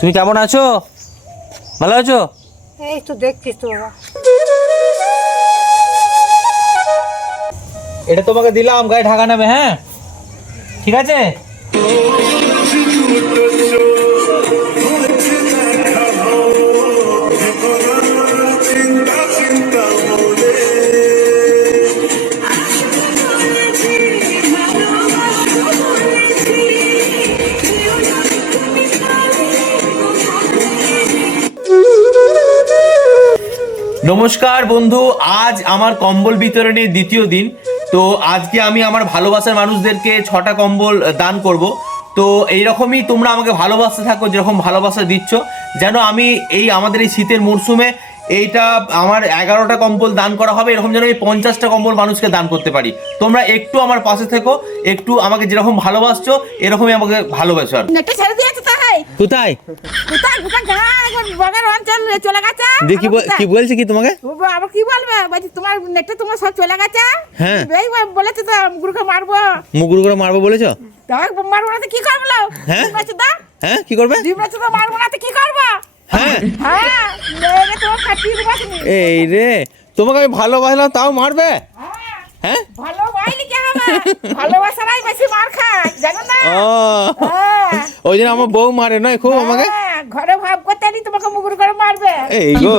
তুমি কেমন আছো? ভালো আছো? এই তো দেখছিস তো বাবা। এটা তোমাকে দিলাম গায়ে ঢাকা নেবে, হ্যাঁ ঠিক আছে। নমস্কার বন্ধু, আজ আমার কম্বল বিতরণের দ্বিতীয় দিন। তো আজকে আমি আমার ভালোবাসার মানুষদেরকে 6টা কম্বল দান করব। তো এইরকমই তোমরা আমাকে ভালোবাসতে থাকো, যেরকম ভালোবাসা দিচ্ছ, যেন আমি আমাদের এই শীতের মরশুমে এইটা আমার 11টা কম্বল দান করা হবে, এরকম যেন আমি 50টা কম্বল মানুষকে দান করতে পারি। তোমরা একটু আমার পাশে থেকো, একটু আমাকে যেরকম ভালোবাসছো এরকমই আমাকে ভালোবাসো। আর নেটে ছেড়ে দিয়েছে তাই কোথায় কোথায় কোথায় গান বগের অঞ্চল চলে গেছে। দেখি কি বলছে কি তোমাকে? আবার কি বলবে, বলছি তোমার নেটে তোমার সব চলে গেছে। হ্যাঁ এই বলেছে তো গুরুকে মারবো, মুগুর করে মারবো বলেছো? তাই মারবো না তো কি করবো? হ্যাঁ? দা হ্যাঁ কি করবে? ডিমরাছে তো মারবো না তো কি করবো? হ্যাঁ হ্যাঁ মেরে তো কাটিয়ে দেবো তুমি। এই রে, তোমাকে আমি ভালোবাসলাম তাও মারবে? হ্যাঁ ভালো বাইলি কে হবে, ভালোবাসারাই বেশি মার খায় জানো না। ও হ্যাঁ ওই জন্য আমার বউ মারে নয় খুব আমাকে। হ্যাঁ, ঘরে ভাব করতে নি তোমাকে মুগুর করে মারবে। এই গো।